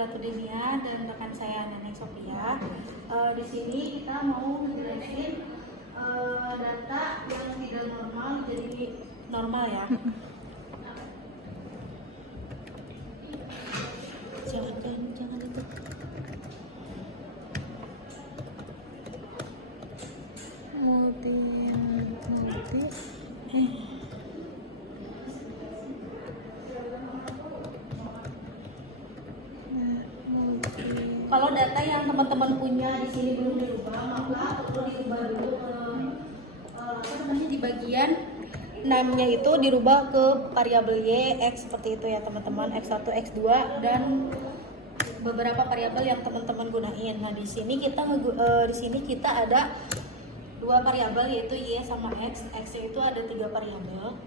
Latudenia dan rekan saya Neneng Sophia. Di sini kita mau ngejelasin data yang tidak normal jadi normal ya. Jangan itu. Multi. Kalau data yang teman-teman punya di sini belum dirubah, maka perlu dirubah dulu di bagian namanya itu dirubah ke variabel y, x seperti itu ya teman-teman, x1, x2 dan beberapa variabel yang teman-teman gunain. Nah, di sini kita ada dua variabel yaitu y sama x. X itu ada 3 variabel.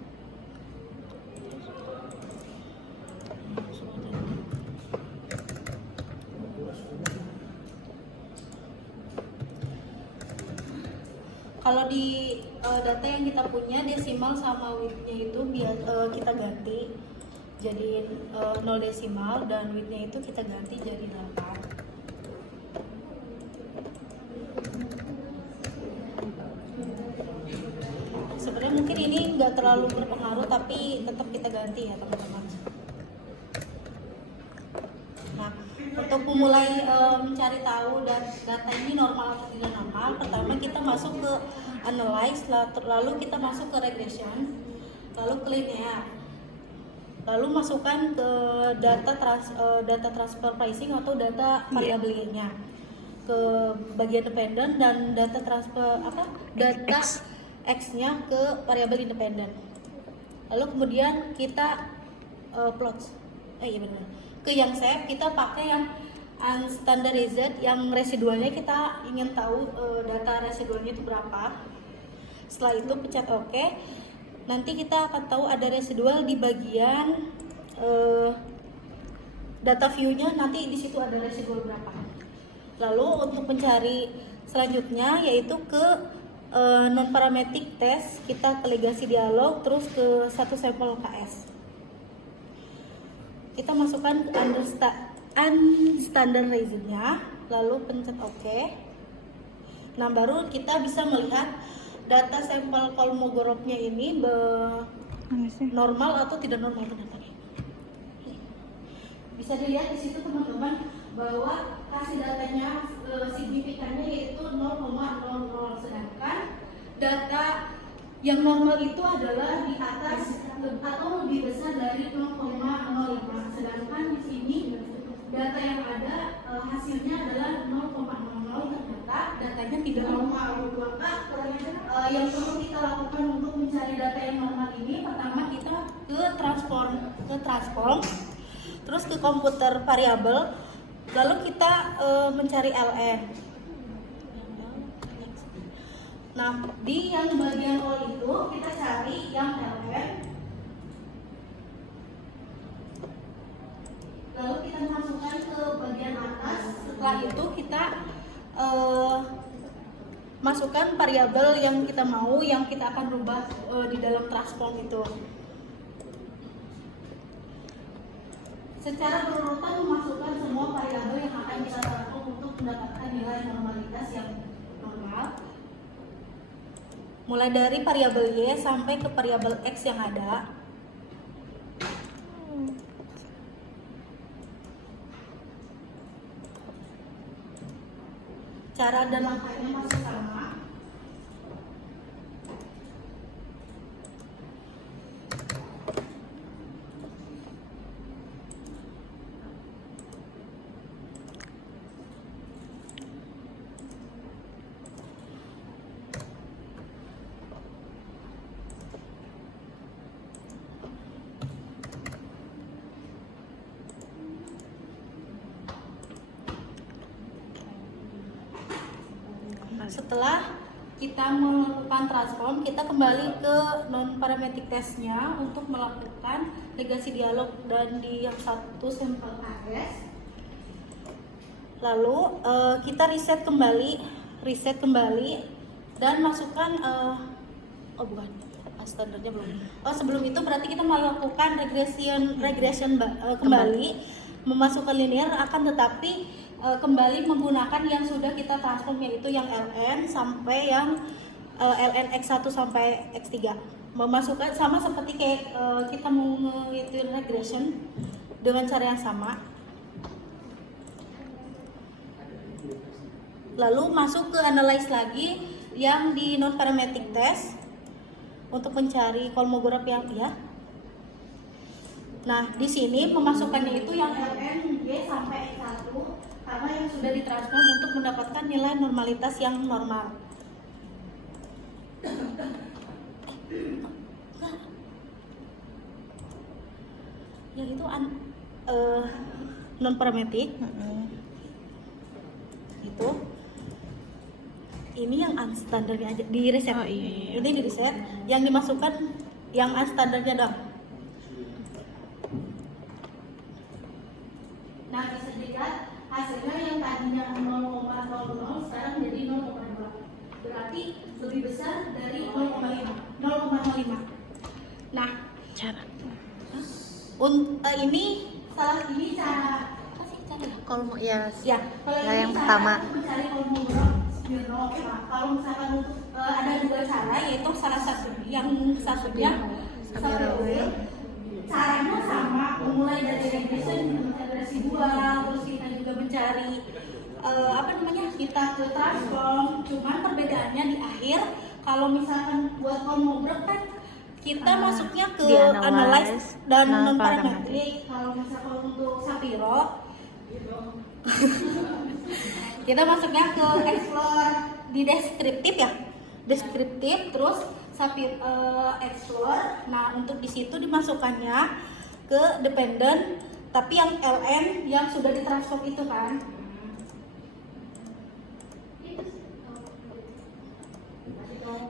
Kalau di data yang kita punya desimal sama width-nya itu kita ganti jadi 0 desimal dan width-nya itu kita ganti jadi 8. Sebenarnya mungkin ini nggak terlalu berpengaruh tapi tetap kita ganti ya teman-teman. Nah, untuk memulai mencari tahu data ini normal atau tidak normal, pertama kita masuk ke analyze, lalu kita masuk ke regression, lalu ke linear, lalu masukkan ke data transfer pricing atau data variabelnya ke bagian dependent dan data transfer data x-nya ke variabel independen. Lalu kemudian kita plot. Benar. Ke yang shape kita pakai yang unstandarized, yang residualnya kita ingin tahu data residualnya itu berapa. Setelah itu pencet OK. Nanti kita akan tahu ada residual di bagian data view-nya, nanti di situ ada residual berapa. Lalu untuk mencari selanjutnya yaitu ke non-parametric test, kita ke legasi dialog terus ke satu sampel KS. Kita masukkan ke unstandarized-nya, lalu pencet OK. Nah, baru kita bisa melihat data sampel Kolmogorov-nya ini normal atau tidak normal ternyata. Bisa dilihat di situ teman-teman bahwa kasih datanya signifikannya yaitu 0,00, sedangkan data yang normal itu adalah di atas atau lebih besar dari 0,05, sedangkan di sini data yang ada hasilnya adalah 0,00, ternyata datanya tidak normal. Maka yang perlu kita lakukan untuk mencari data yang normal ini, pertama kita ke transform, terus ke komputer variabel, lalu kita mencari ln. Nah, di yang bagian all itu kita cari yang ln, lalu kita masukkan ke bagian atas. Setelah itu kita masukkan variabel yang kita mau, yang kita akan rubah di dalam transform itu. Secara berurutan memasukkan semua variabel yang akan kita transform untuk mendapatkan nilai normalitas yang normal. Mulai dari variabel y sampai ke variabel x yang ada. Cara dan langkahnya masih sama. Setelah kita melakukan transform, kita kembali ke non-parametric testnya untuk melakukan legasi dialog dan di yang satu sampel KS. Lalu kita reset kembali dan masukkan standarnya belum. Sebelum itu berarti kita melakukan regression kembali memasukkan linear akan tetapi kembali menggunakan yang sudah kita transform, yaitu yang ln sampai yang ln x1 sampai x3. Memasukkan sama seperti kayak kita mau menghitung regression dengan cara yang sama. Lalu masuk ke analyze lagi yang di non parametric test untuk mencari kolmograf yang ya. Nah, di sini memasukkannya itu yang ln y sampai x1 karena yang sudah ditransform untuk mendapatkan nilai normalitas yang normal. Yang itu non parametric. Itu ini yang unstandardnya aja di reset. Oh, iya. Ini di reset, yang dimasukkan yang unstandardnya dong. Nah, bisa dilihat hasilnya yang tadinya 0,00 sekarang jadi 0,2. Berarti lebih besar dari 0,5. Nah, Cara. ini cara apa sih cara? Kalau mau ya, Ya, kalau ya, ini yang cara pertama. mencari kolmograf Smirnov. Nah, kalau misalkan untuk ada dua cara, yaitu salah satu yang satunya Sapir-Wheel. Caranya sama, memulai dari regression, mencari residual, terus kita juga mencari kita ke transform. Cuman perbedaannya di akhir, kalau misalkan buat kolmograf kan kita masuknya ke analyze dan non parametric. Kalau misalkan untuk Sapiro kita masuknya ke explore di deskriptif ya, deskriptif terus explore. Nah, untuk di situ dimasukkannya ke dependent, tapi yang ln yang sudah ditransform itu kan.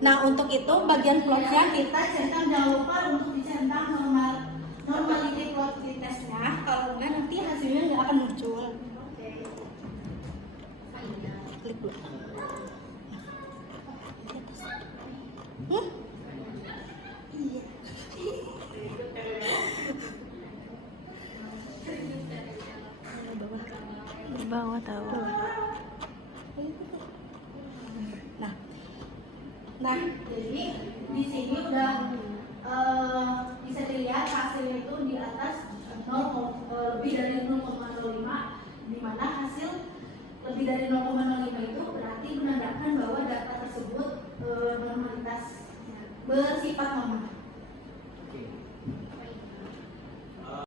Nah, untuk itu bagian plotnya kita centang, jangan lupa untuk dicentang normality plot di tesnya, kalau enggak nanti hasilnya nggak akan muncul. Klik dulu. Iya. Di bawah tahu. Nah, jadi di sini udah bisa dilihat hasilnya itu di atas lebih dari 0,05, di mana hasil lebih dari 0,05 itu berarti menandakan bahwa data tersebut normalitas bersifat normal.